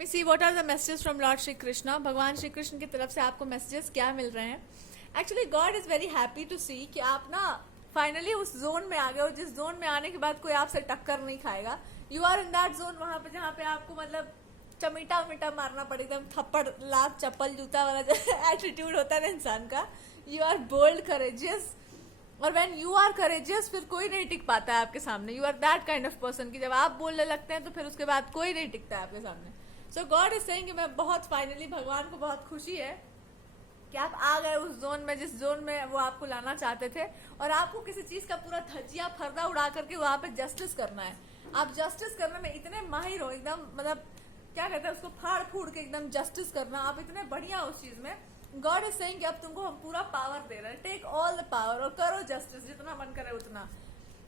me see what are the messages from Lord Shri Krishna. भगवान श्री कृष्ण की तरफ से आपको मैसेजेस क्या मिल रहे हैं? Actually God is very happy to see कि आप ना फाइनली उस जोन में आ गए और जिस जोन में आने के बाद कोई आपसे टक्कर नहीं खाएगा. You are in that zone, वहां पे जहाँ पे आपको मतलब चमीटा उमीटा मारना पड़े, एकदम थप्पड़ लात चप्पल जूता वाला जो एटीट्यूड होता है ना इंसान का. यू आर बोल्ड, करेजियस, और व्हेन यू आर करेजियस फिर कोई नहीं टिक पाता है आपके सामने. You are that kind of person कि जब आप बोलने लगते हैं तो फिर उसके बाद कोई नहीं टिकता है आपके सामने. सो गॉड इज सेइंग कि मैं बहुत फाइनली, भगवान को बहुत खुशी है कि आप आ गए उस जोन में जिस जोन में वो आपको लाना चाहते थे, और आपको किसी चीज का पूरा धज्जिया फर्दा उड़ा करके वहां पे जस्टिस करना है. आप जस्टिस करने में इतने माहिर हो, एकदम मतलब क्या कहते हैं उसको, फाड़ फूड़ के एकदम जस्टिस करना, आप इतने बढ़िया हो उस चीज में. गॉड इज सेइंग कि अब तुमको हम पूरा पावर दे रहे हैं. टेक ऑल द पावर और करो जस्टिस जितना मन करे उतना.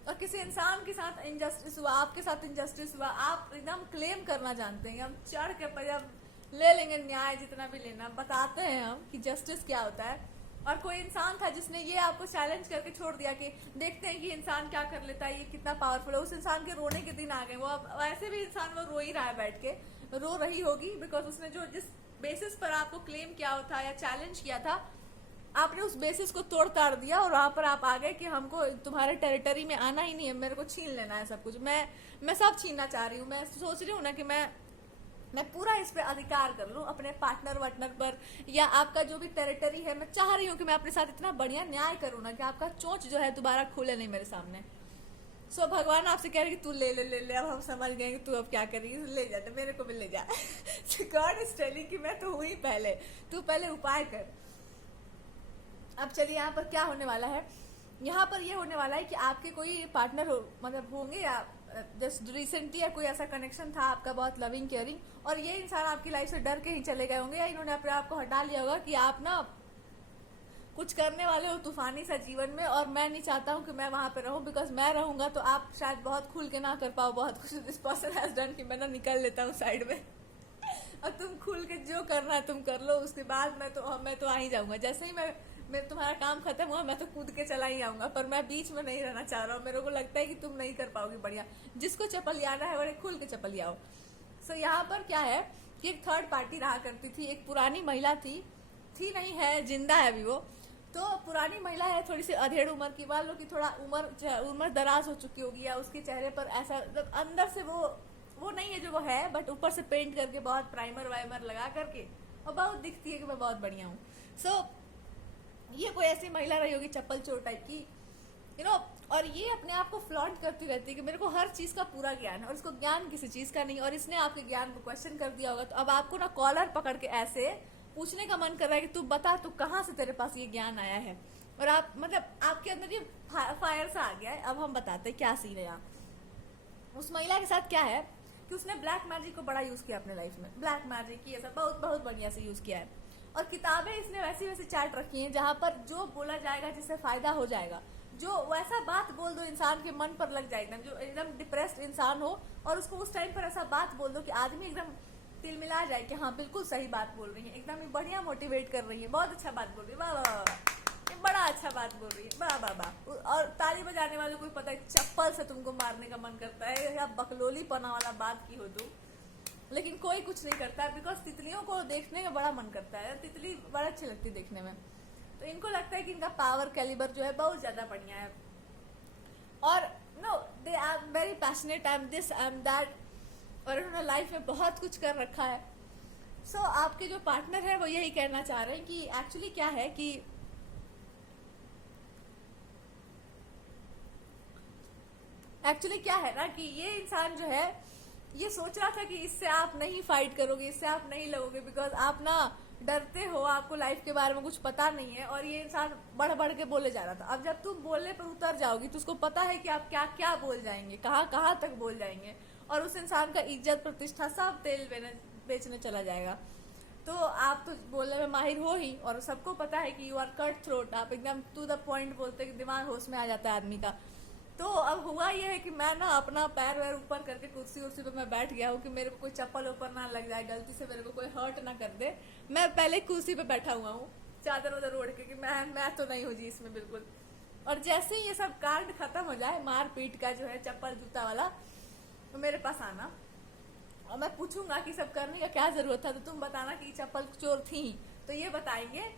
और किसी इंसान के साथ इनजस्टिस हुआ, आपके साथ इनजस्टिस हुआ, आप एकदम क्लेम करना जानते हैं. हम चढ़ के जब ले लेंगे न्याय जितना भी लेना, बताते हैं हम कि जस्टिस क्या होता है. और कोई इंसान था जिसने ये आपको चैलेंज करके छोड़ दिया कि देखते हैं कि इंसान क्या कर लेता है, ये कितना पावरफुल है. उस इंसान के रोने के दिन आ गए. वो अब वैसे भी इंसान वो रो ही रहा है, बैठ के रो रही होगी, बिकॉज उसने जो जिस बेसिस पर आपको क्लेम किया था या चैलेंज किया था, आपने उस बेसिस को तोड़ ताड़ दिया और वहां पर आप आ गए कि हमको तुम्हारे टेरिटरी में आना ही नहीं है, मेरे को छीन लेना है सब कुछ. मैं सब छीनना चाह रही हूँ. मैं सोच रही हूँ ना कि मैं पूरा इस पे अधिकार कर लूं अपने पार्टनर वार्टनर पर, या आपका जो भी टेरिटरी है. मैं चाह रही हूँ कि मैं अपने साथ इतना बढ़िया न्याय करूँ ना कि आपका चोंच जो है दोबारा खुले नहीं मेरे सामने. सो भगवान आपसे कह रहे कि तू ले ले ले ले. अब हम समझ गए कि तू अब क्या करेगी, ले जा, मेरे को भी ले जा. गॉड इज टेलिंग कि मैं तो हूँ ही पहले, तू पहले उपाय कर. अब चलिए यहाँ पर क्या होने वाला है. यहाँ पर ये होने वाला है कि आपके कोई पार्टनर हो, मतलब होंगे, या जस्ट रिसेंटली या कोई ऐसा कनेक्शन था आपका बहुत लविंग केयरिंग, और ये इंसान आपकी लाइफ से डर के ही चले गए होंगे, या इन्होंने अपने आप को हटा लिया होगा कि आप ना कुछ करने वाले हो तूफानी सा जीवन में, और मैं नहीं चाहता हूँ कि मैं वहां पे रहूं, बिकॉज मैं रहूंगा तो आप शायद बहुत खुल के ना कर पाओ बहुत कुछ. दिस पर्सन हैज डन कि मैं ना निकल लेता हूँ साइड में और तुम खुल के जो करना है तुम कर लो. उसके बाद मैं तो आ ही जाऊंगा. जैसे ही मैं तुम्हारा काम खत्म हुआ मैं तो कूद के चला ही आऊंगा, पर मैं बीच में नहीं रहना चाह रहा हूँ. मेरे को लगता है कि तुम नहीं कर पाओगी बढ़िया. जिसको चपलियाना है बड़े खुल के चपलियाओ. सो यहाँ पर क्या है कि एक थर्ड पार्टी रहा करती थी. एक पुरानी महिला थी नहीं है, जिंदा है अभी वो. तो पुरानी महिला है, थोड़ी सी अधेड़ उम्र की, मान लो कि थोड़ा उम्र दराज हो चुकी होगी, या उसके चेहरे पर ऐसा अंदर से वो नहीं है जो वो है, बट ऊपर से पेंट करके बहुत प्राइमर वाइमर लगा करके और बहुत दिखती है कि मैं बहुत बढ़िया हूँ. सो ये कोई ऐसी महिला रही होगी चप्पल चोर टाइप की, यू नो. और ये अपने आप को फ्लॉन्ट करती रहती है कि मेरे को हर चीज का पूरा ज्ञान है, और इसको ज्ञान किसी चीज का नहीं. और इसने आपके ज्ञान को क्वेश्चन कर दिया होगा, तो अब आपको ना कॉलर पकड़ के ऐसे पूछने का मन कर रहा है कि तू बता, तू कहाँ से तेरे पास ये ज्ञान आया है. और आप मतलब आपके अंदर ये फायर सा आ गया है. अब हम बताते हैं क्या सीन है यहाँ. उस महिला के साथ क्या है कि उसने ब्लैक मैजिक को बड़ा यूज किया अपने लाइफ में. ब्लैक मैजिक की ऐसा बहुत बहुत बढ़िया से यूज किया है. और किताबें इसने वैसी वैसी चार्ट रखी हैं जहां पर जो बोला जाएगा जिससे फायदा हो जाएगा, जो वैसा बात बोल दो इंसान के मन पर लग जाएगा, जो एकदम डिप्रेस्ड इंसान हो और उसको उस टाइम पर ऐसा बात बोल दो कि आदमी एकदम तिल मिला जाए कि हाँ बिल्कुल सही बात बोल रही है, एकदम ही बढ़िया मोटिवेट कर रही है, बहुत अच्छा बात बोल रही है, वाह वाह वाह, बड़ा अच्छा बात बोल रही है, वाह वाह वाह. और ताली बजाने वाले को पता है चप्पल से तुमको मारने का मन करता है, या बकलोली पना वाला बात की हो तुम, लेकिन कोई कुछ नहीं करता है. बिकॉज तितलियों को देखने का बड़ा मन करता है, तितली बड़ा अच्छी लगती है देखने में. तो इनको लगता है कि इनका पावर कैलिबर जो है बहुत ज्यादा बढ़िया है. और no, they are very passionate, I am this, I am that, और उन्होंने लाइफ में बहुत कुछ कर रखा है. सो आपके जो पार्टनर है वो यही कहना चाह रहे हैं कि एक्चुअली क्या है कि ना कि ये इंसान जो है ये सोच रहा था कि इससे आप नहीं फाइट करोगे, इससे आप नहीं लगोगे, बिकॉज आप ना डरते हो, आपको लाइफ के बारे में कुछ पता नहीं है. और ये इंसान बढ़ बढ़ के बोले जा रहा था. अब जब तुम बोलने पर उतर जाओगी तो उसको पता है कि आप क्या क्या बोल जाएंगे, कहाँ कहाँ तक बोल जाएंगे, और उस इंसान का इज्जत प्रतिष्ठा सब तेल बेचने चला जाएगा. तो आप तो बोलने में माहिर हो ही, और सबको पता है कि यू आर कट थ्रोट, आप एकदम टू द पॉइंट बोलते कि दिमाग होश में आ जाता है आदमी का. तो अब हुआ ये है कि मैं ना अपना पैर वैर ऊपर करके कुर्सी उर्सी पे मैं बैठ गया हूँ कि मेरे को कोई चप्पल ऊपर ना लग जाए, गलती से मेरे को कोई हर्ट ना कर दे. मैं पहले कुर्सी पे बैठा हुआ हूँ चादर उधर ओढ़ के कि मैं तो नहीं हूँ जी इसमें बिल्कुल. और जैसे ही ये सब कांड खत्म हो जाए, मार पीट का जो है चप्पल जूता वाला, तो मेरे पास आना. और मैं पूछूंगा कि सब करने का क्या जरूरत था, तो तुम बताना कि चप्पल चोर थी, तो ये बताएंगे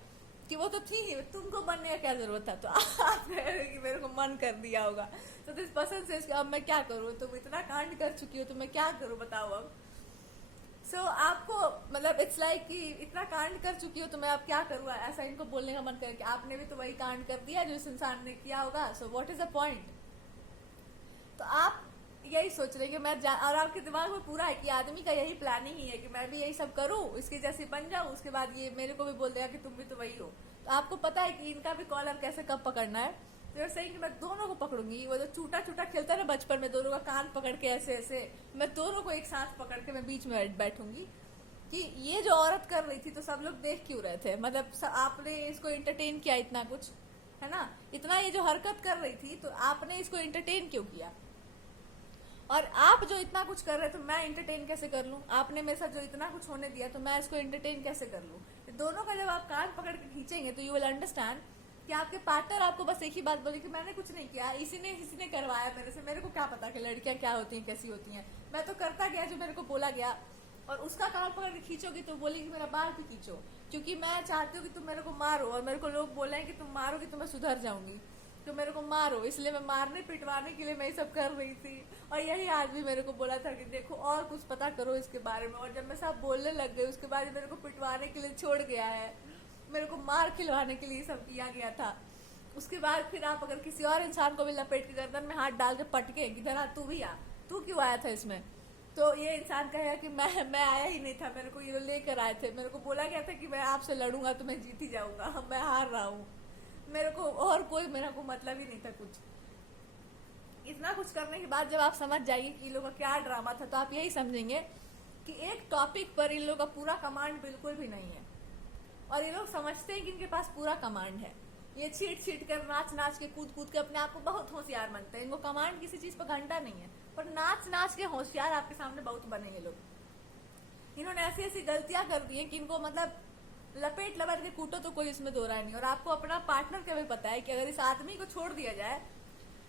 कि वो तो थी ही, तुमको बनने का क्या जरूरत था। तो आप कह रहे हो कि मेरे को मन कर दिया होगा। तो दिस पर्सन से अब मैं क्या करूँ, तुम इतना कांड कर चुकी हो तो मैं क्या करूँ बताओ अब। सो आपको मतलब इट्स लाइक कि इतना कांड कर चुकी हो तो मैं अब क्या करूँ, ऐसा इनको बोलने का मन करे कि आपने भी तो वही कांड कर दिया जो इस इंसान ने किया होगा। So what is the point. तो आप यही सोच रहे कि और आपके दिमाग में पूरा है कि आदमी का यही प्लानिंग ही है कि मैं भी यही सब करूं, इसके जैसी बन जाऊं, उसके बाद ये मेरे को भी बोल देगा कि तुम भी तो वही हो। तो आपको पता है कि इनका भी कॉलर कैसे कब पकड़ना है। तो सही कि मैं दोनों को पकड़ूंगी। वो जो छूटा छूटा खेलता है ना बचपन में, दोनों का कान पकड़ के ऐसे ऐसे, मैं दोनों को एक साथ पकड़ के मैं बीच में बैठूंगी कि ये जो औरत कर रही थी तो सब लोग देख क्यों रहे थे, मतलब आपने इसको एंटरटेन किया इतना कुछ, है ना, इतना ये जो हरकत कर रही थी तो आपने इसको एंटरटेन क्यों किया। और आप जो इतना कुछ कर रहे तो मैं एंटरटेन कैसे कर लूं, आपने मेरे साथ जो इतना कुछ होने दिया तो मैं इसको एंटरटेन कैसे कर लूं। दोनों का जब आप कान पकड़ के खींचेंगे तो यू विल अंडरस्टैंड कि आपके पार्टनर आपको बस एक ही बात बोली कि मैंने कुछ नहीं किया, इसी ने करवाया मेरे से, मेरे को क्या पता कि लड़कियां क्या होती हैं कैसी होती हैं, मैं तो करता गया जो मेरे को बोला गया। और उसका कान पकड़ के खींचोगी तो बोलेगी मेरा बाल भी खींचो, क्योंकि मैं चाहती हूँ कि तुम मेरे को मारो, और मेरे को लोग बोले कि तुम मारोगी तो मैं सुधर जाऊंगी, तो मेरे को मारो, इसलिए मैं मारने पिटवाने के लिए मैं ये सब कर रही थी। और यही आदमी मेरे को बोला था कि देखो और कुछ पता करो इसके बारे में, और जब मैं सब बोलने लग गई उसके बाद मेरे को पिटवाने के लिए छोड़ गया है, मेरे को मार खिलवाने के लिए सब किया गया था। उसके बाद फिर आप अगर किसी और इंसान को भी लपेट के गर्दन में हाथ डाल के पटके कि धरा तू भी आ, तू क्यों आया था इसमें, तो ये इंसान कहेगा कि मैं आया ही नहीं था, मेरे को ये लेकर आए थे, मेरे को बोला गया था कि मैं आपसे लड़ूंगा तो मैं जीत ही जाऊंगा, मैं हार रहा हूँ, मेरे को और कोई मेरा को मतलब ही नहीं था कुछ। इतना कुछ करने के बाद जब आप समझ जाइए कि इन लोगों का क्या ड्रामा था, तो आप यही समझेंगे कि एक टॉपिक पर इन लोगों का पूरा कमांड बिल्कुल भी नहीं है, और ये लोग समझते हैं कि इनके पास पूरा कमांड है। ये छीट छीट कर नाच नाच के कूद कूद के अपने आप को बहुत होशियार बनते हैं, इनको कमांड किसी चीज पर घंटा नहीं है, पर नाच नाच के होशियार आपके सामने बहुत बने ये लोग। इन्होंने ऐसी ऐसी गलतियां कर दी है कि इनको मतलब लपेट लपेट के कूटो तो कोई इसमें दो राय नहीं। और आपको अपना पार्टनर का भी पता है कि अगर इस आदमी को छोड़ दिया जाए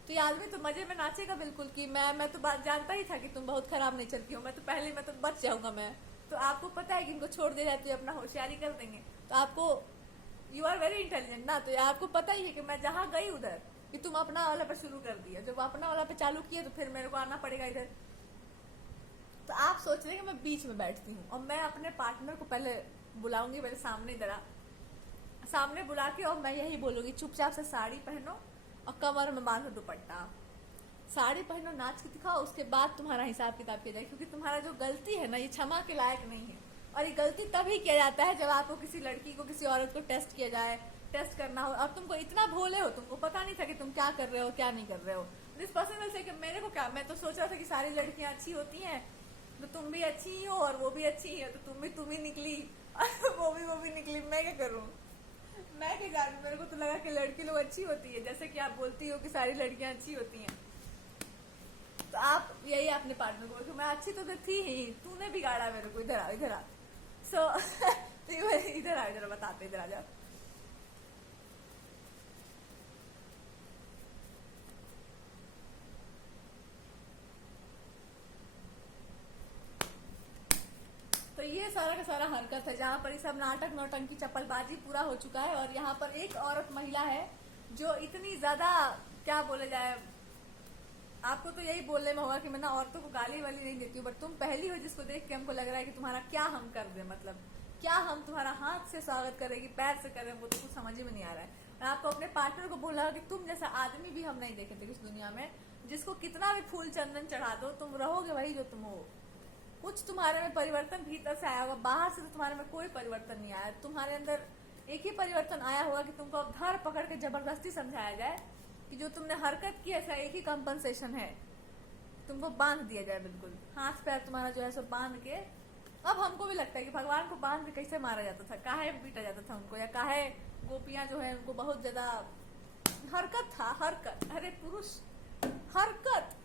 तो ये आदमी तो मजे में नाचेगा बिल्कुल कि मैं तो बात जानता ही था कि तुम बहुत खराब नहीं चलती हो, मैं तो बच जाऊंगा मैं। तो आपको पता है कि इनको छोड़ दिया जाए तो ये अपना होशियारी कर देंगे। तो आपको यू आर वेरी इंटेलिजेंट ना, तो आपको पता ही है कि मैं जहाँ गई उधर कि तुम अपना वाला पे शुरू कर दिया, जब अपना वाला पे चालू किया तो फिर मेरे को आना पड़ेगा इधर। तो आप सोच रहे हैं कि मैं बीच में बैठती हूँ, और मैं अपने पार्टनर को पहले बुलाऊंगी, मेरे सामने जरा सामने बुला के, और मैं यही बोलूंगी चुपचाप से साड़ी पहनो और कमर में बांधो दुपट्टा, साड़ी पहनो, नाच के दिखाओ, उसके बाद तुम्हारा हिसाब किताब किया जाए, क्योंकि तुम्हारा जो गलती है ना ये क्षमा के लायक नहीं है। और ये गलती तभी किया जाता है जब आपको किसी लड़की को किसी औरत को टेस्ट किया जाए, टेस्ट करना हो, और तुमको इतना भोले हो, तुमको पता नहीं था कि तुम क्या कर रहे हो क्या नहीं कर रहे हो। दिस पर्सन विल से कि मेरे को क्या, मैं तो सोच रहा था कि सारी लड़कियां अच्छी होती हैं, तो तुम भी अच्छी ही हो और वो भी अच्छी है, तो तुम ही निकली वो भी निकली, मैं क्या करूं, मैं क्या जानू, मेरे को तो लगा कि लड़की लोग अच्छी होती है, जैसे कि आप बोलती हो कि सारी लड़कियां अच्छी होती हैं। तो आप यही अपने पार्टनर को कि मैं अच्छी तो थी ही, तूने बिगाड़ा मेरे को, इधर आ इधर आ। सो इधर आ, इधर बताते, इधर आ जाओ। तो ये सारा का सारा हरकत है जहाँ पर ये सब नाटक नौटंकी चप्पलबाजी पूरा हो चुका है। और यहाँ पर एक औरत महिला है जो इतनी ज्यादा, क्या बोले जाए, आपको तो यही बोलने में होगा कि मैं ना औरतों को गाली वाली नहीं देती हूँ, बट तुम पहली हो जिसको देख के हमको लग रहा है कि तुम्हारा क्या हम कर दे, मतलब क्या हम तुम्हारा हाथ से स्वागत करें कि पैर से करें, वो तो कुछ समझ में नहीं आ रहा है। मैं आपको अपने पार्टनर को बोला कि तुम जैसा आदमी भी हम नहीं देखे थे इस दुनिया में, जिसको कितना भी फूल चंदन चढ़ा दो तुम रहोगे वही जो तुम हो। कुछ तुम्हारे में परिवर्तन भीतर से आया होगा, बाहर से तो तुम्हारे में कोई परिवर्तन नहीं आया। तुम्हारे अंदर एक ही परिवर्तन आया होगा कि तुमको अब धर पकड़ के जबरदस्ती समझाया जाए कि जो तुमने हरकत की ऐसा एक ही कंपनसेशन है, तुमको बांध दिया जाए, बिल्कुल हाथ पैर तुम्हारा जो है सो बांध के। अब हमको भी लगता है कि भगवान को बांध के कैसे मारा जाता था, काहे पीटा जाता था उनको, या काहे गोपियां जो है उनको बहुत ज्यादा हरकत था, हरकत, अरे पुरुष हरकत।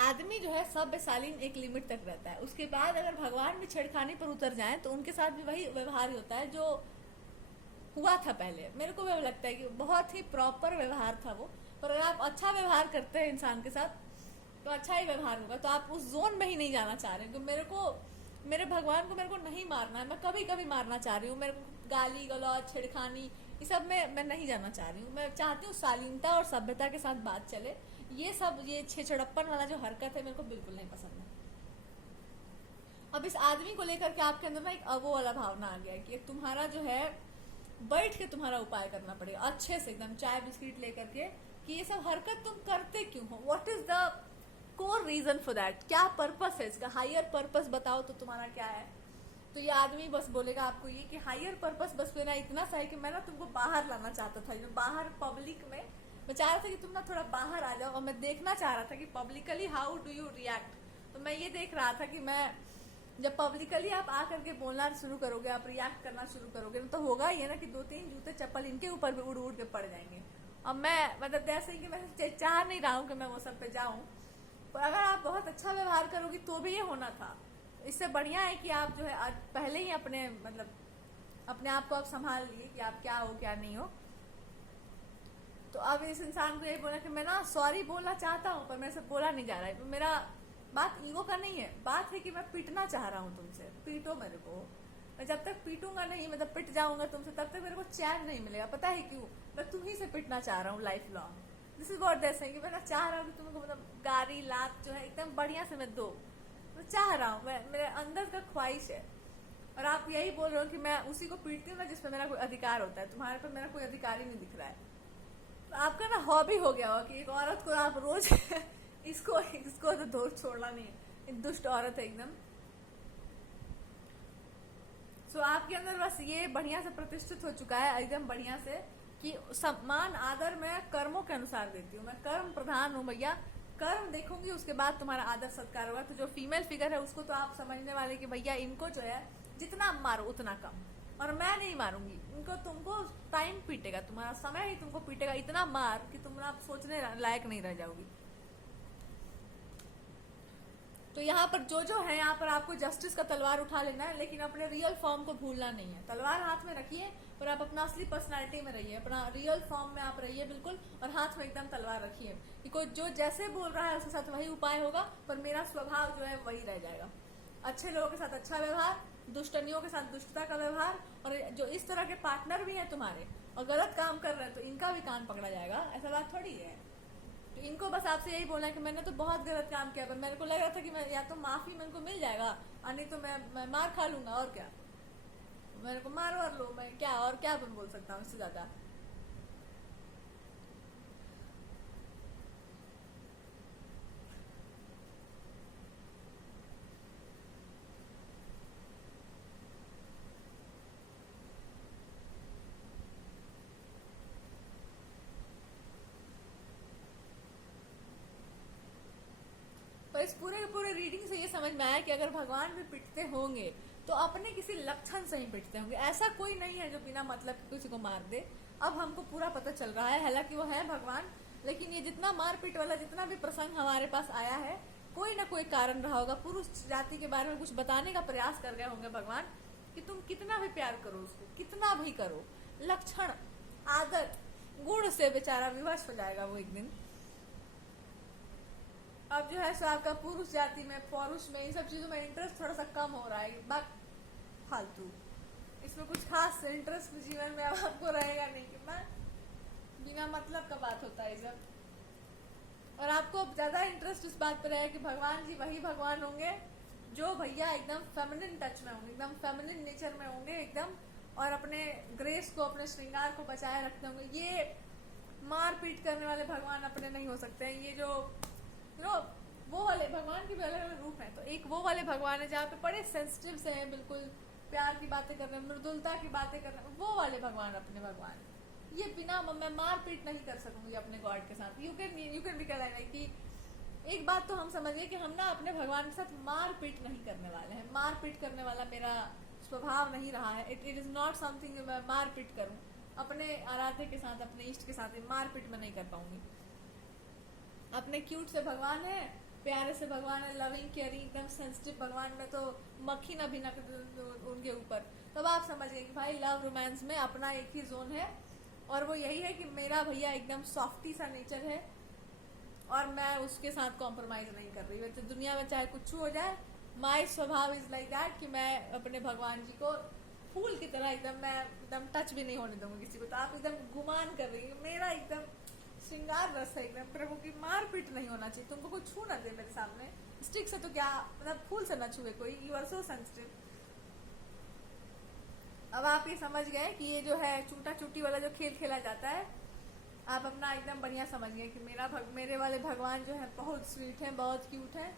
आदमी जो है सभ्य शालीन एक लिमिट तक रहता है, उसके बाद अगर भगवान भी छेड़खानी पर उतर जाए तो उनके साथ भी वही व्यवहार होता है जो हुआ था पहले। मेरे को भी लगता है कि बहुत ही प्रॉपर व्यवहार था वो, पर अगर आप अच्छा व्यवहार करते हैं इंसान के साथ तो अच्छा ही व्यवहार होगा। तो आप उस जोन में ही नहीं जाना चाह रहे हैं कि मेरे भगवान को मेरे को नहीं मारना है, मैं कभी कभी मारना चाह रही हूँ, मेरे को गाली गलौज छिड़खानी ये सब में मैं नहीं जाना चाह रही हूँ। मैं चाहती हूँ शालीनता और सभ्यता के साथ बात चले। ये सब ये छेछड़प्पन वाला जो हरकत है मेरे को बिल्कुल नहीं पसंद है। अब इस आदमी को लेकर के आपके अंदर ना एक वो वाला भावना आ गया है कि तुम्हारा जो है बैठ के तुम्हारा उपाय करना पड़ेगा अच्छे से, एकदम चाय बिस्किट लेकर के, कि ये सब हरकत तुम करते क्यों हो, what is the core reason for that, क्या पर्पस है इसका, हायर पर्पस बताओ तो तुम्हारा क्या है। तो ये आदमी बस बोलेगा आपको ये कि हायर पर्पस बस मेरा इतना सा है कि मैं ना तुमको बाहर लाना चाहता था, बाहर पब्लिक में मैं चाह रहा था कि तुम ना थोड़ा बाहर आ जाओ, और मैं देखना चाह रहा था कि publicly how do you react. तो मैं ये देख रहा था कि मैं जब पब्लिकली आप आकर के बोलना शुरू करोगे, आप रिएक्ट करना शुरू करोगे, तो होगा ये ना कि 2-3 जूते चप्पल इनके ऊपर भी उड़ उड़ के पड़ जाएंगे। अब मैं मतलब जैसे कि मैं चाह नहीं रहा हूँ कि मैं वो सब पे जाऊँ, पर अगर आप बहुत अच्छा व्यवहार करोगी तो भी ये होना था। इससे बढ़िया है कि आप जो है पहले ही अपने मतलब अपने आप को आप संभाल लिए कि आप क्या हो क्या नहीं हो। तो अब इस इंसान को यही बोला कि मैं ना सॉरी बोलना चाहता हूँ पर मेरे से बोला नहीं जा रहा है। मेरा बात ईगो का नहीं है, बात है कि मैं पिटना चाह रहा हूँ तुमसे, पीटो मेरे को। मैं जब तक पीटूंगा नहीं, मतलब पिट जाऊंगा तुमसे, तब तक मेरे को चैन नहीं मिलेगा। पता है क्यों? मैं तुम ही से पिटना चाह रहा हूँ life long. This is what that's कि मैं ना चाह रहा हूँ कि तुमको मतलब गारी लात जो है एकदम बढ़िया से मैं दो, मैं चाह रहा हूँ, मेरे अंदर का ख्वाहिश है। और आप यही बोल रहे हो कि मैं उसी को पीटती हूँ ना जिसपे मेरा कोई अधिकार होता है, तुम्हारे पर मेरा कोई अधिकार ही नहीं दिख रहा है। तो आपका ना हॉबी हो गया हो कि एक औरत को आप रोज इसको तो दूर छोड़ना नहीं है, दुष्ट औरत है एकदम। सो आपके अंदर बस ये बढ़िया से प्रतिष्ठित हो चुका है एकदम बढ़िया से कि सम्मान आदर मैं कर्मों के अनुसार देती हूँ, मैं कर्म प्रधान हूँ भैया, कर्म देखूंगी उसके बाद तुम्हारा आदर सत्कार होगा। तो जो फीमेल फिगर है उसको तो आप समझने वाले कि भैया इनको जो है जितना मारो उतना कम, और मैं नहीं मारूंगी इनको, तुमको टाइम पीटेगा, तुम्हारा समय ही तुमको पीटेगा, इतना मार कि तुम आप सोचने लायक नहीं रह जाओगी। तो यहाँ पर जो है यहाँ पर आपको जस्टिस का तलवार उठा लेना है, लेकिन अपने रियल फॉर्म को भूलना नहीं है। तलवार हाथ में रखिए पर आप अपना असली पर्सनालिटी में रहिए, अपना रियल फॉर्म में आप रहिए बिल्कुल, और हाथ में एकदम तलवार रखिए कि कोई जो जैसे बोल रहा है उसके साथ वही उपाय होगा, पर मेरा स्वभाव जो है वही रह जाएगा। अच्छे लोगों के साथ अच्छा व्यवहार, दुष्टनियों के साथ दुष्टता का व्यवहार, और जो इस तरह के पार्टनर भी हैं तुम्हारे और गलत काम कर रहे हैं तो इनका भी कान पकड़ा जाएगा, ऐसा बात थोड़ी है। तो इनको बस आपसे यही बोलना है कि मैंने तो बहुत गलत काम किया, पर मेरे को लग रहा था कि मैं या तो माफी मेरे को मिल जाएगा और नहीं तो मैं मार खा लूंगा, और क्या, मेरे को मारो और लो, मैं क्या और क्या बोल सकता हूँ इससे ज्यादा। पर इस पूरे रीडिंग से ये समझ में आया कि अगर भगवान भी पिटते होंगे तो अपने किसी लक्षण से ही पिटते होंगे, ऐसा कोई नहीं है जो बिना मतलब किसी को मार दे। अब हमको पूरा पता चल रहा है, हालांकि वो है भगवान, लेकिन ये जितना मारपीट वाला जितना भी प्रसंग हमारे पास आया है, कोई ना कोई कारण रहा होगा। पुरुष जाति के बारे में कुछ बताने का प्रयास कर रहे होंगे भगवान कि तुम कितना भी प्यार करो उसको, कितना भी करो, लक्षण आदत गुण से बेचारा विवश हो जाएगा वो एक दिन। अब जो है सो आपका पुरुष जाति में, पौरुष में, इन सब चीजों में इंटरेस्ट थोड़ा सा कम हो रहा है, बात फालतू, इसमें कुछ खास इंटरेस्ट जीवन में अब आपको रहेगा नहीं कि मैं बिना मतलब का बात होता है सब। और आपको ज्यादा इंटरेस्ट इस बात पर रहेगा कि भगवान जी वही भगवान होंगे जो भैया एकदम फेमिनिन टच में होंगे, एकदम फेमिनिन नेचर में होंगे एकदम, और अपने ग्रेस को, अपने श्रृंगार को बचाए रखते होंगे। ये मारपीट करने वाले भगवान अपने नहीं हो सकते हैं। ये जो वो वाले भगवान के भी अलग अलग रूप है, तो एक वो वाले भगवान है जहाँ पे बड़े सेंसिटिव से हैं, बिल्कुल प्यार की बातें कर रहे हैं, मृदुलता की बातें कर रहे हैं, वो वाले भगवान अपने भगवान। ये बिना मैं मारपीट नहीं कर सकूंगी अपने गॉड के साथ। यू कैन रिकलाइज कि एक बात तो हम समझिए कि हम ना अपने भगवान के साथ मारपीट नहीं करने वाले हैं। मारपीट करने वाला मेरा स्वभाव नहीं रहा है। इट इज नॉट समथिंग मैं मारपीट करूं अपने आराध्य के साथ, अपने इष्ट के साथ। मारपीट में नहीं कर पाऊंगी। अपने क्यूट से भगवान है, प्यारे से भगवान है, लविंग केयरिंग एकदम सेंसिटिव भगवान में तो मक्खी ना भी उनके ऊपर। तब आप समझिए कि भाई लव रोमांस में अपना एक ही जोन है, और वो यही है कि मेरा भैया एकदम सॉफ्टी सा नेचर है, और मैं उसके साथ कॉम्प्रोमाइज नहीं कर रही। वैसे दुनिया में चाहे कुछ हो जाए, माई स्वभाव इज लाइक दैट कि मैं अपने भगवान जी को फूल की तरह एकदम, मैं एकदम टच भी नहीं होने दूंगी किसी को। तो आप एकदम गुमान कर रही है, मेरा एकदम श्रृंगार रस है एकदम, प्रभु की मारपीट नहीं होना चाहिए, तुमको कोई छू ना दे मेरे सामने, स्टिक से तो क्या मतलब, फूल से ना छुए कोई, यू आर सो सेंसिटिव। अब आप ये समझ गए कि ये जो है चूटा चूटी वाला जो खेल खेला जाता है, आप अपना एकदम बढ़िया समझ गए कि मेरे वाले भगवान जो है बहुत स्वीट है, बहुत क्यूट है,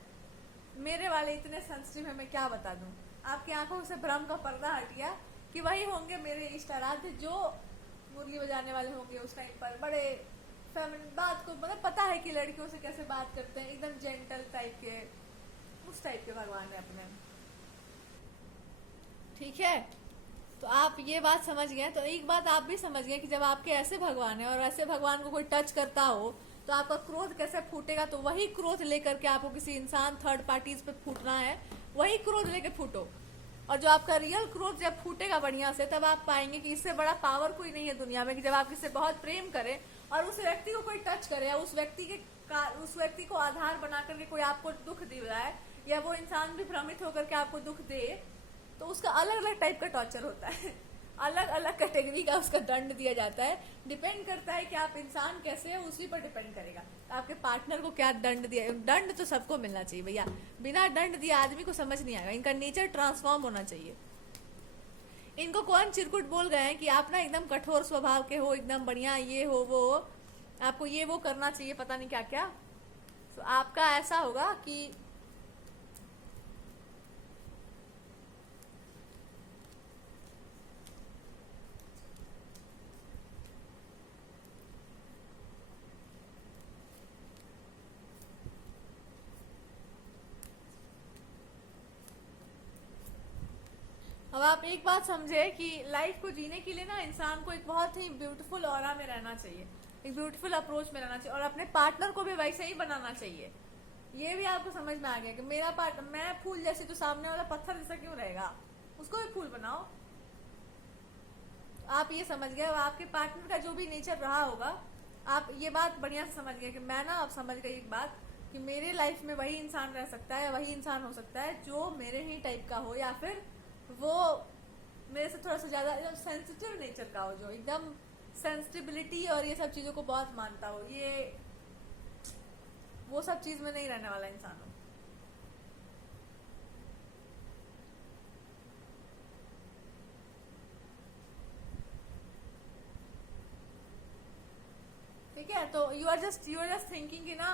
मेरे वाले इतने सेंसिटिव है, मैं क्या बता दूं। आपकी आंखों से भ्रम का पर्दा हट गया कि वही होंगे मेरे इष्ट आराध्य जो मुरली बजाने वाले होंगे उस टाइम पर, बड़े फेमिनिन, बात को मतलब पता है कि लड़कियों से कैसे बात करते हैं, एकदम जेंटल टाइप के, उस टाइप के भगवान है अपने। ठीक है, तो आप ये बात समझ गए। तो एक बात आप भी समझ गए कि जब आपके ऐसे भगवान है और ऐसे भगवान को कोई टच करता हो तो आपका क्रोध कैसे फूटेगा। तो वही क्रोध लेकर के आपको किसी इंसान, थर्ड पार्टीज पे फूटना है, वही क्रोध लेके फूटो। और जो आपका रियल क्रोध जब फूटेगा बढ़िया से, तब आप पाएंगे कि इससे बड़ा पावर कोई नहीं है दुनिया में, कि जब आप किसी से बहुत प्रेम करें और उस व्यक्ति को कोई टच करे, या उस व्यक्ति को आधार बना करके कोई आपको दुख दे रहा है, या वो इंसान भी भ्रमित होकर के आपको दुख दे, तो उसका अलग अलग टाइप का टॉर्चर होता है, अलग अलग कैटेगरी का उसका दंड दिया जाता है। डिपेंड करता है कि आप इंसान कैसे है, उसी पर डिपेंड करेगा। आपके पार्टनर को क्या दंड दिया, दंड तो सबको मिलना चाहिए भैया, बिना दंड दिया आदमी को समझ नहीं आएगा। इनका नेचर ट्रांसफॉर्म होना चाहिए। इनको कौन चिरकुट बोल गए हैं कि आप ना एकदम कठोर स्वभाव के हो, एकदम बढ़िया ये हो वो हो, आपको ये वो करना चाहिए, पता नहीं क्या क्या। तो आपका ऐसा होगा कि अब आप एक बात समझे कि लाइफ को जीने के लिए ना इंसान को एक बहुत ही ब्यूटीफुल ऑरा में रहना चाहिए, एक ब्यूटीफुल अप्रोच में रहना चाहिए, और अपने पार्टनर को भी वैसे ही बनाना चाहिए। ये भी आपको समझ में आ गया कि मेरा पार्टनर, मैं फूल जैसी तो सामने वाला पत्थर जैसा क्यों रहेगा, उसको भी फूल बनाओ। आप ये समझ गए, आपके पार्टनर का जो भी नेचर रहा होगा, आप ये बात बढ़िया से समझ गए कि मैं ना अब समझ गई एक बात कि मेरे लाइफ में वही इंसान रह सकता है, वही इंसान हो सकता है जो मेरे ही टाइप का हो, या फिर वो मेरे से थोड़ा सा ज्यादा एकदम सेंसिटिव नेचर का हो, जो एकदम सेंसिटिबिलिटी और ये सब चीजों को बहुत मानता हो। ये वो सब चीज में नहीं रहने वाला इंसान हो। ठीक है, तो यू आर जस्ट थिंकिंग कि ना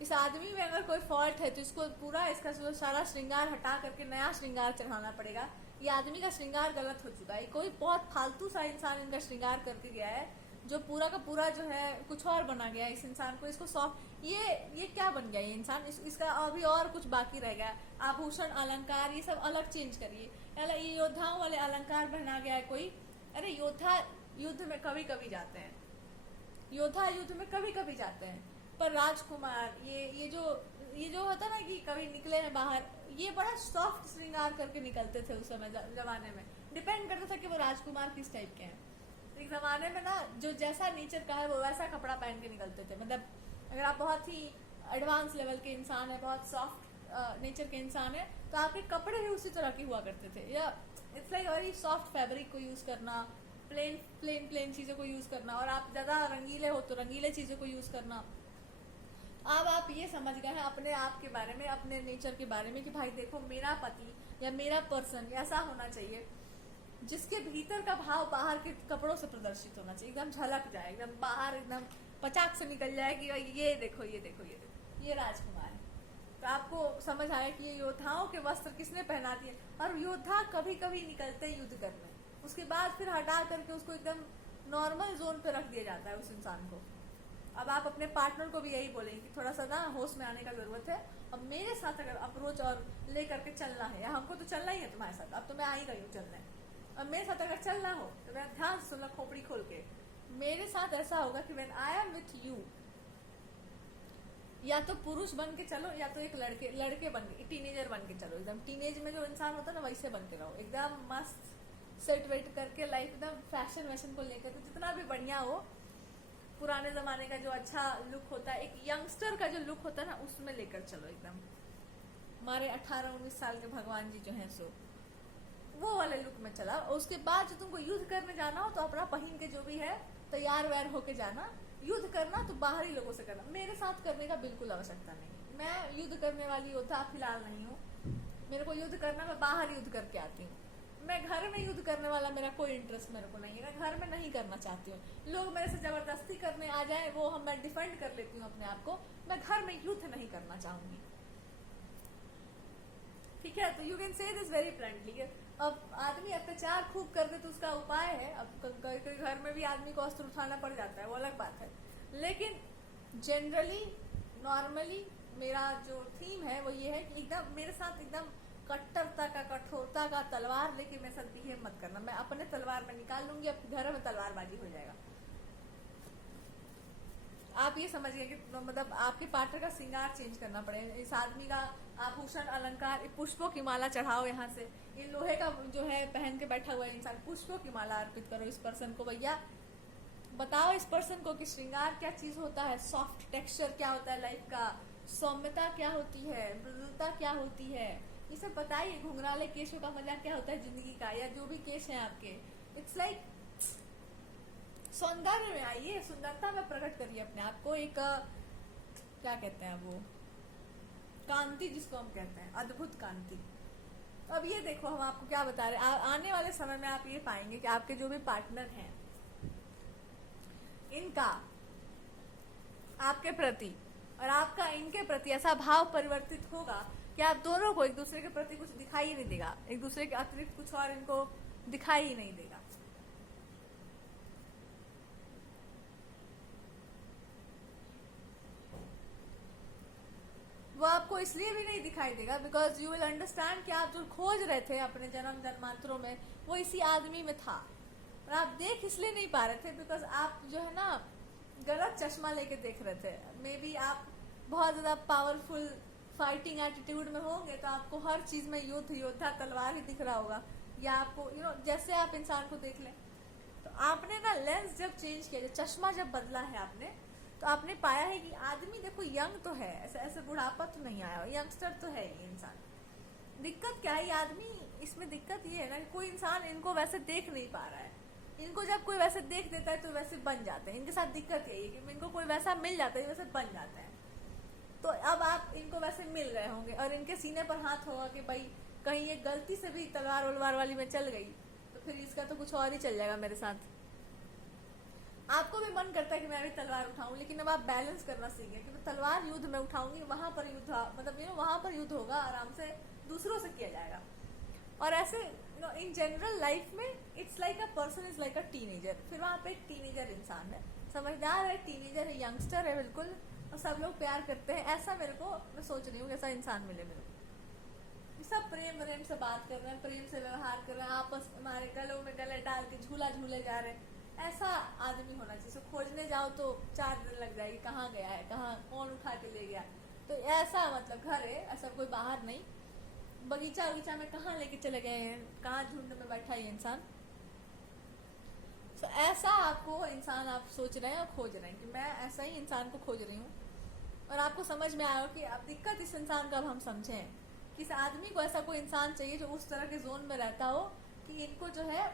इस आदमी में अगर कोई फॉल्ट है तो इसको पूरा इसका सारा श्रृंगार हटा करके नया श्रृंगार चढ़ाना पड़ेगा। ये आदमी का श्रृंगार गलत हो चुका है, कोई बहुत फालतू सा इंसान इनका श्रृंगार करके गया है, जो पूरा का पूरा जो है कुछ और बना गया है इस इंसान को। इसको सॉफ्ट, ये क्या बन गया ये इंसान, इसका अभी और कुछ बाकी रह गया। आभूषण अलंकार ये सब अलग चेंज करिए, ये योद्धाओं वाले अलंकार पहना गया है कोई। अरे योद्धा युद्ध में कभी कभी जाते हैं, योद्धा युद्ध में कभी कभी जाते हैं, पर राजकुमार ये जो होता ना कि कभी निकले हैं बाहर, ये बड़ा सॉफ्ट श्रृंगार करके निकलते थे उस समय जमाने में। डिपेंड करता था कि वो राजकुमार किस टाइप के हैं। एक जमाने में ना जो जैसा नेचर का है वो वैसा कपड़ा पहन के निकलते थे। मतलब अगर आप बहुत ही एडवांस लेवल के इंसान है, बहुत सॉफ्ट नेचर के इंसान है, तो आपके कपड़े भी उसी तरह के हुआ करते थे। या it's like very soft fabric को यूज करना, प्लेन चीजों को यूज करना, और आप ज्यादा रंगीले हो तो रंगीले चीजों को यूज करना। अब आप ये समझ गए हैं अपने आप के बारे में, अपने नेचर के बारे में कि भाई देखो मेरा पति या मेरा पर्सन ऐसा होना चाहिए जिसके भीतर का भाव बाहर के कपड़ों से प्रदर्शित होना चाहिए, एकदम झलक जाए, एकदम बाहर एकदम पचाक से निकल जाए कि ये देखो ये देखो ये देखो ये राजकुमार है। तो आपको समझ आया कि ये योद्धाओं के वस्त्र किसने पहना दिए। और योद्धा कभी कभी निकलते हैं युद्ध करने, उसके बाद फिर हटा करके उसको एकदम नॉर्मल जोन पे रख दिया जाता है उस इंसान को। अब आप अपने पार्टनर को भी यही बोलेंगे कि थोड़ा सा ना होश में आने का जरूरत है, अब मेरे साथ अगर अप्रोच और ले करके चलना है, या हमको तो चलना ही है तुम्हारे साथ, अब तो मैं आ ही गई हूँ चलने, अब मेरे साथ अगर चलना हो तो मैं ध्यान से सुनना, खोपड़ी खोल के। मेरे साथ ऐसा होगा कि when I am with you, या तो पुरुष बन के चलो या तो एक लड़के बन के, टीनेजर बन के चलो। एकदम टीनेज में जो इंसान होता है ना वैसे बन के रहो, एकदम मस्त सेट वेट करके लाइफ एकदम फैशन वैशन को लेकर, तो जितना भी बढ़िया हो पुराने जमाने का जो अच्छा लुक होता है, एक यंगस्टर का जो लुक होता है ना, उसमें लेकर चलो एकदम। हमारे 18-19 साल के भगवान जी जो हैं सो वो वाले लुक में चला। और उसके बाद जो तुमको युद्ध करने जाना हो तो अपना पहन के जो भी है तैयार वैयार होके जाना। युद्ध करना तो बाहरी लोगों से करना, मेरे साथ करने का बिल्कुल आवश्यकता नहीं। मैं युद्ध करने वाली योद्धा फिलहाल नहीं हूँ। मेरे को युद्ध करना, मैं बाहर युद्ध करके आती हूँ। मैं घर में युद्ध करने वाला मेरा कोई इंटरेस्ट मेरे को नहीं है, मैं घर में नहीं करना चाहती हूँ। लोग मेरे से जबरदस्ती करने आ जाए वो मैं डिफेंड कर लेती हूँ अपने आप को। मैं घर में युद्ध नहीं करना चाहूंगी, ठीक है। तो you can say this very friendly. अब आदमी अत्याचार खूब कर दे तो उसका उपाय है। अब कई घर में भी आदमी को अस्त्र उठाना पड़ जाता है, वो अलग बात है। लेकिन जनरली नॉर्मली मेरा जो थीम है वो ये है कि एकदम मेरे साथ एकदम कट्टरता का, कठोरता का तलवार लेके मेरे साथ बिहेव मत करना। मैं अपने तलवार में निकाल लूंगी, अब घर में तलवारबाजी हो जाएगा। आप ये समझिए कि मतलब आपके पार्टनर का श्रृंगार चेंज करना पड़ेगा। इस आदमी का आभूषण अलंकार, पुष्पों की माला चढ़ाओ यहाँ से। ये लोहे का जो है पहन के बैठा हुआ इंसान, पुष्पों की माला अर्पित करो इस पर्सन को। भैया बताओ इस पर्सन को कि श्रृंगार क्या चीज होता है, सॉफ्ट टेक्सचर क्या होता है लाइफ का, सौम्यता क्या होती है, मृदुलता क्या होती है, ये सब बताइए। घुंघराले केशों का मजा क्या होता है जिंदगी का, या जो भी केश है आपके। इट्स लाइक सौंदर्य में आइए, सुंदरता में प्रकट करिए अपने आप को। एक क्या कहते हैं वो, कांति जिसको हम कहते हैं, अद्भुत कांति। अब ये देखो हम आपको क्या बता रहे हैं, आने वाले समय में आप ये पाएंगे कि आपके जो भी पार्टनर हैं इनका आपके प्रति और आपका इनके प्रति ऐसा भाव परिवर्तित होगा कि आप दोनों को एक दूसरे के प्रति कुछ दिखाई ही नहीं देगा, एक दूसरे के अतिरिक्त कुछ और इनको दिखाई ही नहीं देगा। वो आपको इसलिए भी नहीं दिखाई देगा बिकॉज यू विल अंडरस्टैंड कि आप जो खोज रहे थे अपने जन्म जन्मांतरों में वो इसी आदमी में था, और आप देख इसलिए नहीं पा रहे थे बिकॉज आप जो है ना गलत चश्मा लेके देख रहे थे। मे बी आप बहुत ज्यादा पावरफुल फाइटिंग एटीट्यूड में होंगे तो आपको हर चीज में युद्ध, योद्धा, तलवार ही दिख रहा होगा, या आपको जैसे आप इंसान को देख लें। तो आपने ना लेंस जब चेंज किया, चश्मा जब बदला है आपने, तो आपने पाया है कि आदमी देखो यंग तो है, ऐसे ऐसे बुढ़ापा तो नहीं आया, यंगस्टर तो है ये इंसान। दिक्कत क्या है, ये आदमी, इसमें दिक्कत ये है ना कि कोई इंसान इनको वैसे देख नहीं पा रहा है। इनको जब कोई वैसे देख देता है तो वैसे बन जाते हैं। इनके साथ दिक्कत यही है कि इनको कोई वैसा मिल जाता है, वैसे बन जाता है। तो अब आप इनको वैसे मिल रहे होंगे और इनके सीने पर हाथ होगा कि भाई कहीं ये गलती से भी तलवार उलवार वाली में चल गई तो फिर इसका तो कुछ और ही चल जाएगा मेरे साथ। आपको भी मन करता है कि मैं भी तलवार उठाऊं, लेकिन अब आप बैलेंस करना सीख गए कि मैं तलवार युद्ध में उठाऊंगी, वहां पर युद्ध, मतलब वहां पर युद्ध होगा, आराम से दूसरों से किया जाएगा। और ऐसे इन जनरल लाइफ में it's like a person is like a teenager. फिर वहां पे एक टीनेजर इंसान है, समझदार है, टीनेजर है, यंगस्टर है बिल्कुल, और सब लोग प्यार करते हैं। ऐसा मेरे को, मैं सोच रही हूँ ऐसा इंसान मिले मेरे को। सब प्रेम व्रेम से बात कर रहे हैं, प्रेम से व्यवहार कर रहे हैं, आपस में हमारे गलों में गले डाल के झूला झूले जा रहे हैं। ऐसा आदमी होना चाहिए। खोजने जाओ तो 4 दिन लग जाएगी, कहाँ गया है, कहाँ कौन उठा के ले गया। तो ऐसा मतलब घर है, ऐसा कोई बाहर नहीं, बगीचा बगीचा में कहाँ लेके चले गए हैं, कहाँ झुंड में बैठा है इंसान। तो ऐसा आपको इंसान आप सोच रहे हैं और खोज रहे हैं कि मैं ऐसा ही इंसान को खोज रही हूँ। और आपको समझ में आया कि अब दिक्कत इस इंसान का अब हम समझें कि इस आदमी को ऐसा कोई इंसान चाहिए जो उस तरह के जोन में रहता हो कि इनको जो है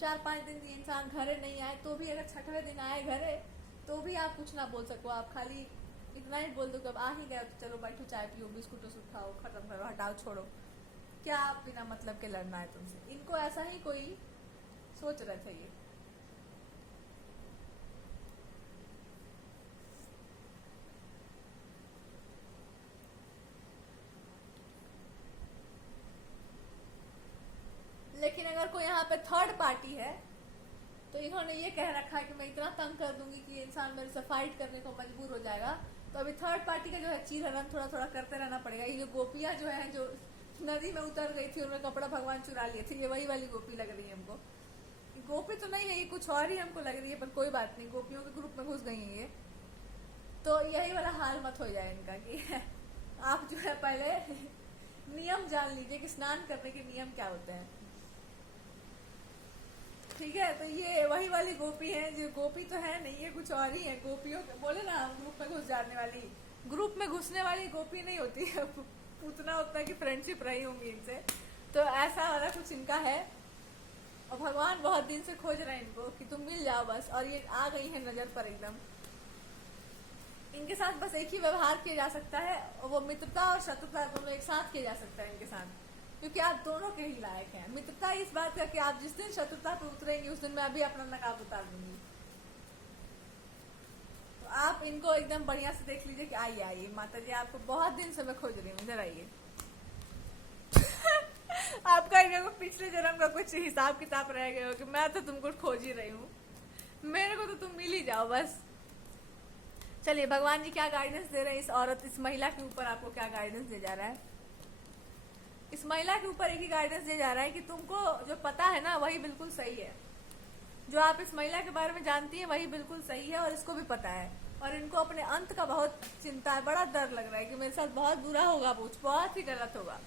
4-5 दिन ये इंसान घरे नहीं आए तो भी, अगर 6वें दिन आए घरे तो भी आप कुछ ना बोल सको, आप खाली इतना ही बोल दो कि अब आ ही गया तो चलो बैठो, चाय पियो, बिस्कुट उस्कुट खाओ, खत्म करो, हटाओ, छोड़ो, क्या आप बिना मतलब के लड़ना है तुमसे। इनको ऐसा ही कोई सोच रहे थे ये। लेकिन अगर कोई यहाँ पे थर्ड पार्टी है तो इन्होंने ये कह रखा है कि मैं इतना तंग कर दूंगी कि ये इंसान मेरे से फाइट करने को मजबूर हो जाएगा। तो अभी थर्ड पार्टी का जो है चीर हरण थोड़ा थोड़ा करते रहना पड़ेगा। ये जो गोपियां जो है जो नदी में उतर गई थी, उन्होंने कपड़ा भगवान चुरा लिए थे, ये वही वाली गोपी लग रही है हमको। गोपी तो नहीं है ये, कुछ और ही हमको लग रही है, पर कोई बात नहीं, गोपियों के ग्रुप में घुस गई है ये। तो यही वाला हाल मत हो जाए इनका कि आप जो है पहले नियम जान लीजिए कि स्नान करने के नियम क्या होते हैं, ठीक है, तो ये वही वाली गोपी है, जो गोपी तो है नहीं, ये कुछ और ही है। गोपियों के बोले ना ग्रुप में घुस जाने वाली, ग्रुप में घुसने वाली गोपी नहीं होती है। उतना उतना की फ्रेंडशिप रही होंगी इनसे, तो ऐसा वाला कुछ इनका है। और भगवान बहुत दिन से खोज रहे हैं इनको कि तुम मिल जाओ बस, और ये आ गई है नजर पर एकदम। इनके साथ बस एक ही व्यवहार किया जा सकता है, और वो मित्रता और शत्रुता दोनों एक साथ किया जा सकता है इनके साथ, क्योंकि आप दोनों के ही लायक हैं। मित्रता इस बात का कि आप जिस दिन शत्रुता पे उतरेंगे उस दिन मैं भी अपना नकाब उतार दूंगी। तो आप इनको एकदम बढ़िया से देख लीजिए कि आइए आइए माता जी, आपको बहुत दिन से मैं खोज रही हूँ, इधर आइए। आपका इनको पिछले जन्म का कुछ हिसाब किताब रह गया हो कि मैं तो तुमको खोज ही रही हूँ, मेरे को तो तुम मिल ही जाओ बस। चलिए भगवान जी क्या गाइडेंस दे रहे हैं इस औरत, इस महिला के ऊपर आपको क्या गाइडेंस दिया जा रहा है। इस महिला के ऊपर एक ही गाइडेंस दिया जा रहा है कि तुमको जो पता है ना वही बिल्कुल सही है। जो आप इस महिला के बारे में जानती हैं वही बिल्कुल सही है, और इसको भी पता है। और इनको अपने अंत का बहुत चिंता है, बड़ा डर लग रहा है कि मेरे साथ बहुत बुरा होगा, बहुत ही गलत होगा।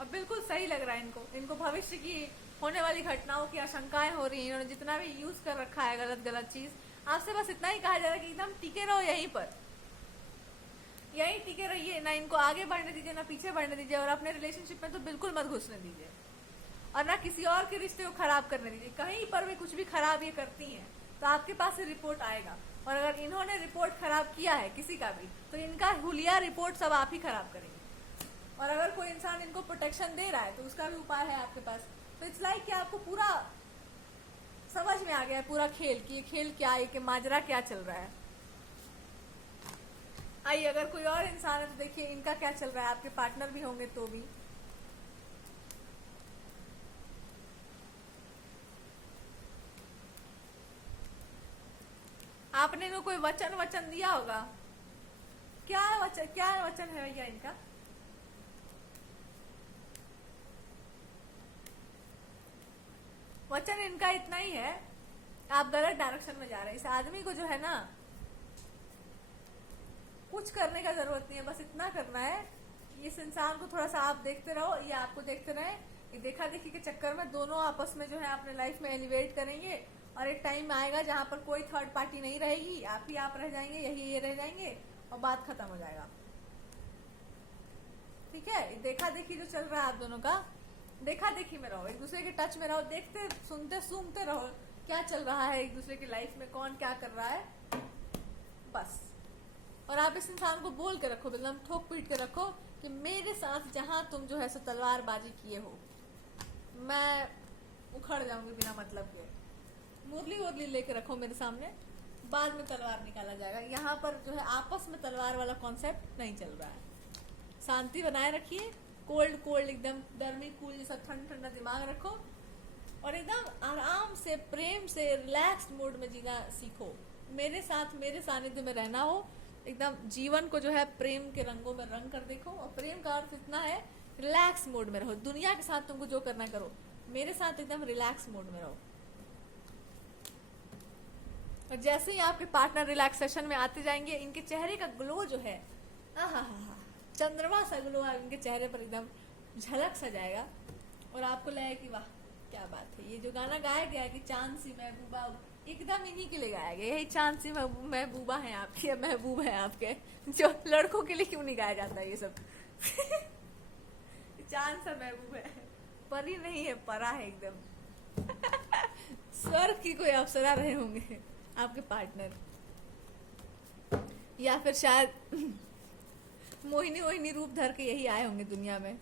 और बिल्कुल सही लग रहा है इनको भविष्य की होने वाली घटनाओं की आशंकाएं हो रही हैं। इन्होंने जितना भी यूज कर रखा है गलत गलत चीज, आपसे बस इतना ही कहा जा रहा है कि एकदम टिके रहो यहीं पर, यहीं टिके रहिए, ना इनको आगे बढ़ने दीजिए ना पीछे बढ़ने दीजिए, और अपने रिलेशनशिप में तो बिल्कुल मत घुसने दीजिए, और ना किसी और के रिश्ते को खराब करने दीजिए। कहीं पर भी कुछ भी खराब ये करती हैं तो आपके पास से रिपोर्ट आएगा, और अगर इन्होंने रिपोर्ट खराब किया है किसी का भी तो इनका हुलिया रिपोर्ट सब आप ही खराब करेंगे। और अगर कोई इंसान इनको प्रोटेक्शन दे रहा है तो उसका भी उपाय है आपके पास। तो इट्स लाइक कि आपको पूरा समझ में आ गया है पूरा खेल, कि ये खेल क्या है, कि माजरा क्या चल रहा है। आइए अगर कोई और इंसान है तो देखिए इनका क्या चल रहा है, आपके पार्टनर भी होंगे तो भी। आपने इनको कोई वचन दिया होगा, क्या वचन है भैया इनका। वचन इनका इतना ही है, आप गलत डायरेक्शन में जा रहे हैं। इस आदमी को जो है ना कुछ करने का जरूरत नहीं है, बस इतना करना है इस इंसान को थोड़ा सा आप देखते रहो, ये आपको देखते रहे। ये देखा देखी के चक्कर में दोनों आपस में जो है अपने लाइफ में एलिवेट करेंगे, और एक टाइम आएगा जहां पर कोई थर्ड पार्टी नहीं रहेगी, आप ही आप रह जाएंगे, यही ये रह जाएंगे, और बात खत्म हो जाएगा। ठीक है, देखा देखी जो चल रहा है आप दोनों का, देखा देखी में रहो, एक दूसरे के टच में रहो, देखते सुनते सूंघते रहो क्या चल रहा है एक दूसरे की लाइफ में, कौन क्या कर रहा है बस। और आप इस इंसान को बोल के रखो, एकदम ठोक पीट के रखो कि मेरे साथ जहां तुम जो है सो तलवारबाजी किए हो, मैं उखड़ जाऊंगी बिना मतलब के। मुरली वुरली लेके रखो मेरे सामने, बाद में तलवार निकाला जाएगा। यहाँ पर जो है आपस में तलवार वाला कॉन्सेप्ट नहीं चल रहा है। शांति बनाए रखिए, कोल्ड एकदम गर्मी कूल जैसा ठंडा दिमाग रखो, और एकदम आराम से प्रेम से रिलैक्स्ड मूड में जीना सीखो। मेरे साथ मेरे सानिध्य में रहना हो, एकदम जीवन को जो है प्रेम के रंगों में रंग कर देखो। और प्रेम का अर्थ इतना है रिलैक्स मोड में रहो, दुनिया के साथ तुमको जो करना करो, मेरे साथ एकदम रिलैक्स मोड में रहो। और जैसे ही आपके पार्टनर रिलैक्सेशन में आते जाएंगे, इनके चेहरे का ग्लो जो है आहा चंद्रमा सा ग्लो इनके चेहरे पर एकदम झलक सा जाएगा, और आपको लगेगा कि वाह क्या बात है। ये जो गाना गाया गया है कि चांद सी महबूबा, एकदम इन्हीं के लिए गाया गया। यही चांद सी महबूबा है आपकी, महबूब है आपके, जो लड़कों के लिए क्यों नहीं गाया जाता ये सब। चांद सा महबूब है, परी नहीं है, परा है एकदम। स्वर्ग की कोई अप्सरा रहे होंगे आपके पार्टनर, या फिर शायद मोहिनी रूप धर के यही आए होंगे दुनिया में,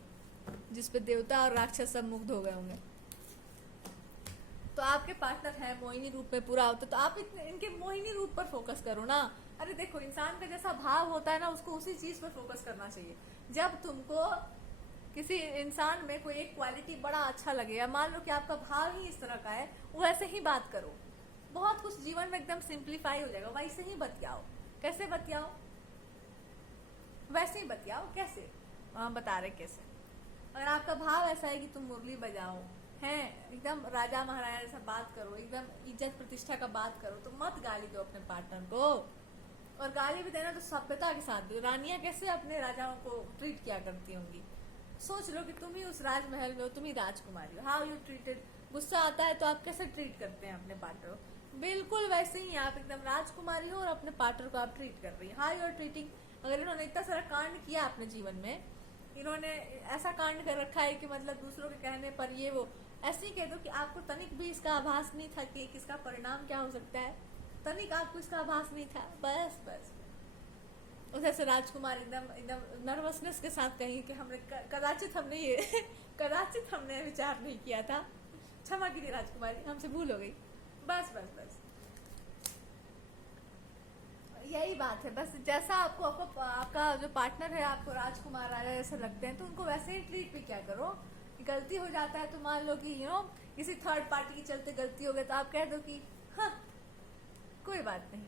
जिसपे देवता और राक्षस सब मुग्ध हो गए होंगे। तो आपके पार्टनर है मोहिनी रूप में पूरा होता, तो आप इनके मोहिनी रूप पर फोकस करो ना। अरे देखो, इंसान का जैसा भाव होता है ना, उसको उसी चीज पर फोकस करना चाहिए। जब तुमको किसी इंसान में कोई एक क्वालिटी बड़ा अच्छा लगे, या मान लो कि आपका भाव ही इस तरह का है, वैसे ही बात करो। बहुत कुछ जीवन में एकदम सिंप्लीफाई हो जाएगा। वैसे ही बतियाओ। कैसे बतियाओ? वैसे ही बतियाओ। कैसे? हम बता रहे कैसे। अगर आपका भाव ऐसा है कि तुम मुरली बजाओ, हैं एकदम राजा महाराजा जैसा बात करो, एकदम इज्जत प्रतिष्ठा का बात करो, तो मत गाली दो अपने पार्टनर को। और गाली भी देना तो सभ्यता के साथ दो। रानियां कैसे अपने राजाओं को ट्रीट किया करती होंगी, सोच लो कि तुम ही उस राजमहल में हो, तुम ही राजकुमारी हो। हाउ यू ट्रीटेड गुस्सा आता है तो आप कैसे ट्रीट करते हैं अपने पार्टनर को, बिल्कुल वैसे ही आप एकदम राजकुमारी हो और अपने पार्टनर को आप ट्रीट कर रही है। How you are treating. अगर इन्होंने इतना सारा कांड किया अपने जीवन में, इन्होंने ऐसा कांड कर रखा है कि मतलब दूसरों के कहने पर ये वो, ऐसे ही कह दो कि आपको तनिक भी इसका आभास नहीं था कि किसका परिणाम क्या हो सकता है, तनिक आपको इसका आभास नहीं था, बस बस। उधर से राजकुमार एकदम एकदम नर्वसनेस के साथ कही कि हमने कदाचित हमने ये कदाचित हमने विचार नहीं किया था, क्षमा कीजिए राजकुमारी, हमसे भूल हो गई, बस बस बस। यही बात है बस। जैसा आपको आपका जो पार्टनर है आपको राजकुमार राजा जैसे लगते हैं तो उनको वैसे ही ट्रीट भी क्या करो। गलती हो जाता है तो मान लो कि किसी थर्ड पार्टी के चलते गलती हो गई तो आप कह दो कि हाँ कोई बात नहीं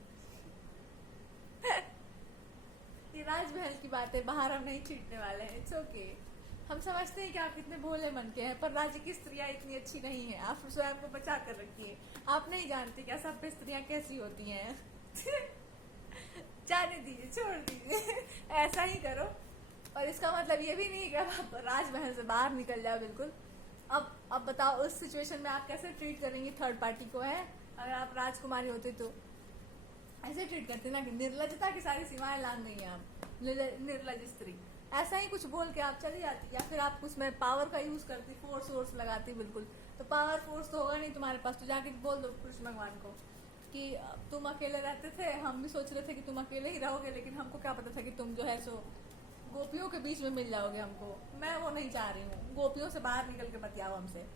ये राजमहल की बात है, बाहर हम नहीं छीटने वाले हैं, इट्स ओके। हम समझते हैं कि आप कितने भोले मन के हैं, पर राज्य की स्त्रियां इतनी अच्छी नहीं है, आप स्वयं को बचा कर रखिए। आप नहीं जानते क्या सब पे स्त्रियां कैसी होती हैं जाने दीजिए, छोड़ दीजिए ऐसा ही करो। और इसका मतलब ये भी नहीं कि आप राजमहल से बाहर निकल जाओ बिल्कुल। अब बताओ उस सिचुएशन में आप कैसे ट्रीट करेंगे थर्ड पार्टी को, है अगर आप राजकुमारी होते तो ऐसे ट्रीट करते ना कि निर्लजता की सारी सीमाएं लांग गई हैं आप, निर्लज स्त्री, ऐसा ही कुछ बोल के आप चली जाती। या फिर आप उसमें पावर का यूज करती, फोर्स वोर्स लगाती बिल्कुल, तो पावर फोर्स तो होगा नहीं तुम्हारे पास, तो जाके बोल दो कृष्ण भगवान को कि तुम अकेले रहते थे, हम भी सोच रहे थे कि तुम अकेले ही रहोगे, लेकिन हमको क्या पता था कि तुम जो है सो गोपियों के बीच में मिल जाओगे हमको। मैं वो नहीं चाह रही हूँ, गोपियों से बाहर निकल के बतियाओ हमसे।